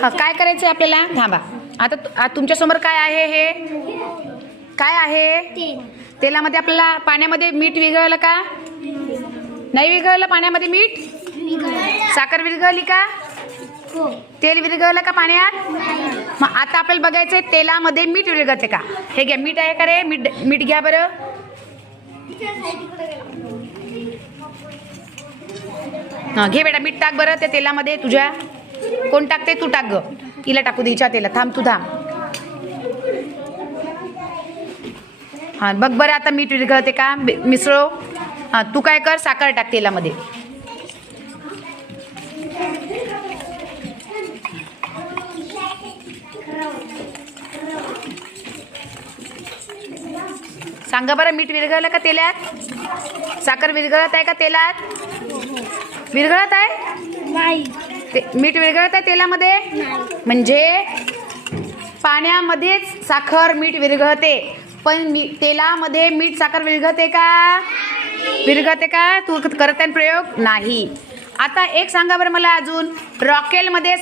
हा, काय करायचं आपल्याला? थांबा. आता तुमच्या समोर काय आहे? हे काय आहे? तेलामध्ये आपल्याला पाण्यामध्ये मीठ विरघळलं का? नाही विरघळलं पाण्यामध्ये मीठ? साखर विरघळली का? तेल विरघळलं का पाण्यात? मग आता आपल्याला बघायचंय तेलामध्ये मीठ विरघळते का? हे घ्या, मीठ आहे का रे? मीठ घ्या बरं. हा, घे बेटा, मीठ टाक बरं त्या तेलामध्ये तुझ्या. कोण टाकते? तू टाक ग. तिला टाकू दे हिच्या तेलात. थांब, तू थांब. हा, बघ बरं आता मीठ विरघळते का? मिसळो. हा, तू काय कर, साखर टाक तेलामध्ये. सांगा बरं, मीठ विरघळलं का तेलात? साखर विरघळत आहे का तेलात? विरघळत आहे? नाही. मीठ विरघळत आहे तेलामध्ये? म्हणजे पाण्यामध्येच साखर मीठ विरघळते, पण तेलामध्ये मीठ साखर विरघळते का? विरघळते का? तू करत आहे प्रयोग? नाही. आता एक सांगा बरं मला अजून, रॉकेलमध्ये